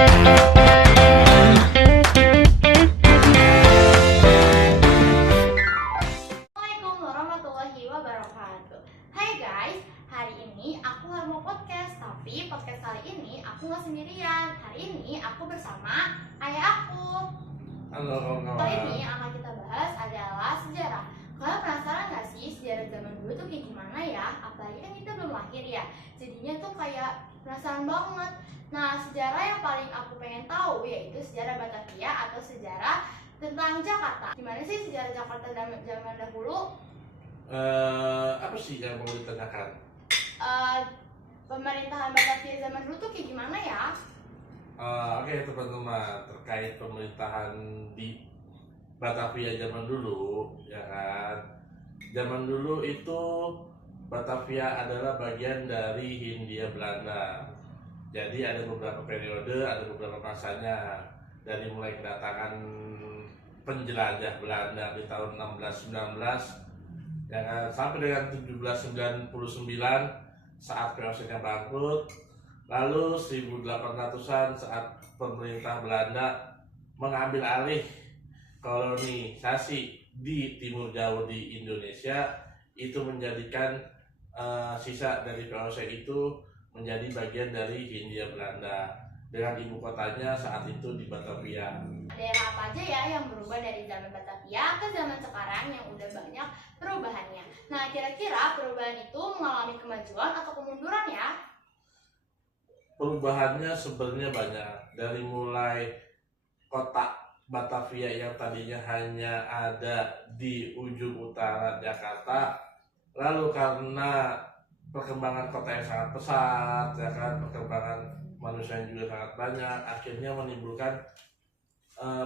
Assalamualaikum warahmatullahi wabarakatuh. Hai guys, hari ini aku mau podcast, tapi podcast kali ini aku nggak sendirian. Hari ini aku bersama ayah aku. Halo Kali kawan-kawan. ini yang akan kita bahas adalah sejarah. Kalian penasaran nggak sih sejarah zaman dulu tuh kayak gimana ya? Apalagi kan kita belum lahir ya, jadinya tuh kayak penasaran banget. Nah, sejarah yang paling aku pengen tahu yaitu sejarah Batavia atau sejarah tentang Jakarta. Gimana sih sejarah Jakarta zaman dahulu? Apa sih yang mau ditanyakan? Pemerintahan Batavia zaman dulu tuh kayak gimana ya? Oke teman-teman, terkait pemerintahan di Batavia zaman dulu, ya kan? Zaman dulu itu Batavia adalah bagian dari Hindia Belanda. Jadi ada beberapa periode, ada beberapa masanya. Dari mulai kedatangan penjelajah Belanda di tahun 1619, ya kan, sampai dengan 1799 saat VOC-nya bangkrut. Lalu 1800-an saat pemerintah Belanda mengambil alih kolonisasi di Timur Jauh di Indonesia, itu menjadikan sisa dari VOC itu menjadi bagian dari Hindia Belanda dengan ibu kotanya saat itu di Batavia. Daerah apa aja ya yang berubah dari zaman Batavia ke zaman sekarang yang udah banyak perubahannya? Nah, kira-kira perubahan itu mengalami kemajuan atau kemunduran ya? Perubahannya sebenarnya banyak, dari mulai kota Batavia yang tadinya hanya ada di ujung utara Jakarta, lalu karena perkembangan kota yang sangat pesat, ya kan, perkembangan manusia yang juga sangat banyak, akhirnya menimbulkan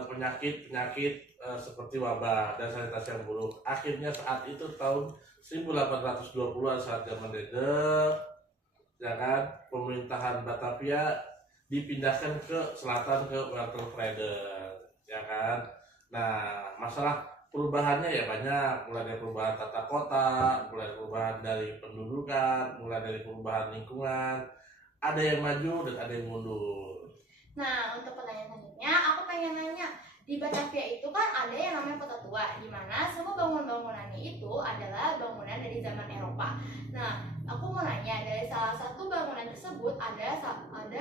penyakit-penyakit seperti wabah dan sanitasi yang buruk. Akhirnya saat itu tahun 1820-an saat zaman Dede, ya kan, pemerintahan Batavia dipindahkan ke selatan ke Watervreden, ya kan. Nah, masalah perubahannya ya banyak, mulai dari perubahan tata kota, mulai dari perubahan dari pendudukan, mulai dari perubahan lingkungan. Ada yang maju dan ada yang mundur. Nah, untuk pertanyaan selanjutnya, aku pengen nanya, di Batavia itu kan ada yang namanya Kota Tua, di mana semua bangunan-bangunannya itu adalah bangunan dari zaman Eropa. Nah, aku mau nanya, dari salah satu bangunan tersebut ada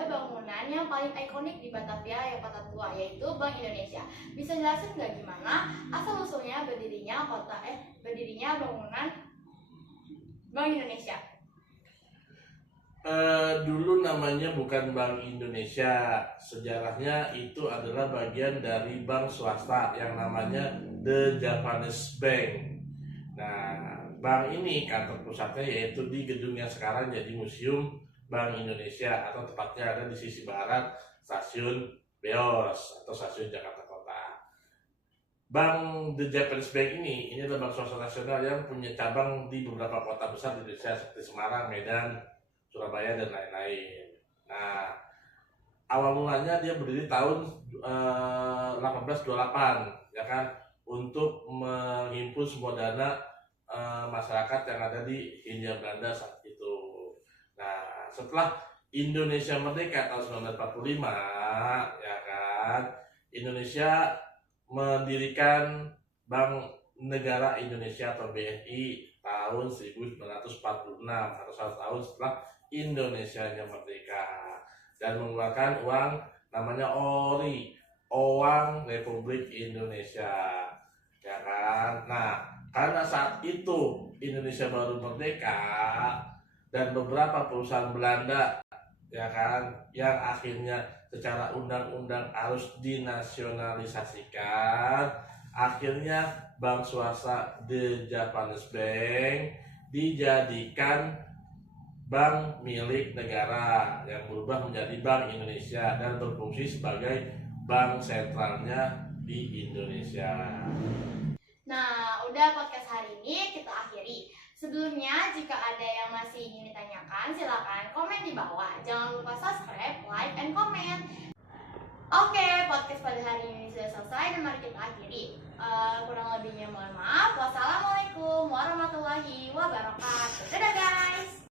bangunan yang paling ikonik di Batavia yang Kota Tua, yaitu Bank Indonesia. Bisa jelasin nggak gimana asal usulnya berdirinya bangunan Bank Indonesia? Dulu namanya bukan Bank Indonesia, sejarahnya itu adalah bagian dari bank swasta yang namanya The Japanese Bank. Nah, bank ini kantor pusatnya yaitu di gedung yang sekarang jadi Museum Bank Indonesia, atau tepatnya ada di sisi barat Stasiun Beos atau Stasiun Jakarta Kota. Bank The Japanese Bank ini adalah bank swasta nasional yang punya cabang di beberapa kota besar di Indonesia seperti Semarang, Medan, Surabaya, dan lain-lain. Nah, awal mulanya dia berdiri tahun 1828, ya kan, untuk menghimpun semua dana masyarakat yang ada di Hindia Belanda saat itu. Nah, setelah Indonesia merdeka tahun 1945, ya kan, Indonesia mendirikan Bank Negara Indonesia atau BNI tahun 1946, atau 1 tahun setelah Indonesia-nya merdeka, dan mengeluarkan uang namanya ORI, Uang Republik Indonesia, ya kan. Nah, karena saat itu Indonesia baru merdeka dan beberapa perusahaan Belanda, ya kan, yang akhirnya secara undang-undang harus dinasionalisasikan, akhirnya bank swasta The Japanese Bank dijadikan bank milik negara yang berubah menjadi Bank Indonesia dan berfungsi sebagai bank sentralnya di Indonesia. Nah, udah podcast hari ini kita akhiri. Sebelumnya, jika ada yang masih ingin ditanyakan, silakan komen di bawah. Jangan lupa subscribe, like, and comment. Oke, podcast pada hari ini sudah selesai dan mari kita akhiri. Kurang lebihnya mohon maaf. Wassalamualaikum warahmatullahi wabarakatuh. Dadah guys.